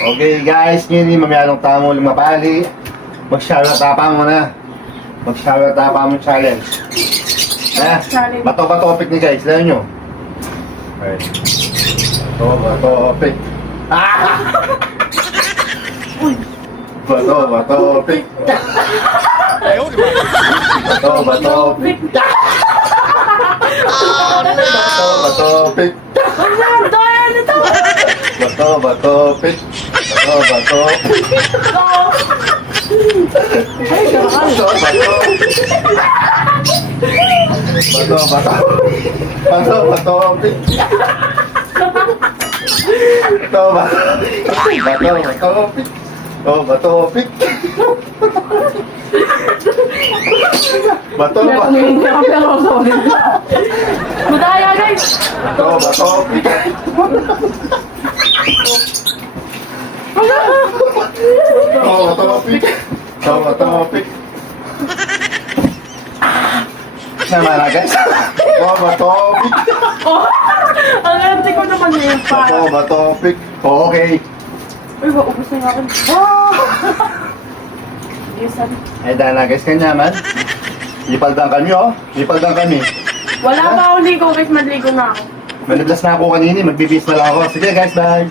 Okay guys, ngayon mamayalong tamo lumapali. Mag-shower tapa mo na. Mag-shower tapa mo challenge. Challenge. Bato ba topic ni guys? Layo nyo. Okay. Bato ba topic? Bato ba topic? Bato ba topic? Bato ba topic? Bato ba topic? Bato ba topic? Ay, gagal. Bato ba topic? Bato ba topic? Bato ba topic? Oh, bato topic. Bato ba? Budaya guys. Bato ba topic? Oh, bato topic. Oh, bato topic. Sama na guys. Oh, bato topic. Oh, ang ante ko naman yun pa. Bato ba topic? Oh, okay. Uy, maubos na nga ako. Yes, sabi. Ay, dahil na guys, kanya man. Ipaldang kami, oh. Ipaldang kami. Wala pa akong ligo guys, madligo na ako. Maniblas na ako kanini, magbibis na lang ako. Sige guys, bye.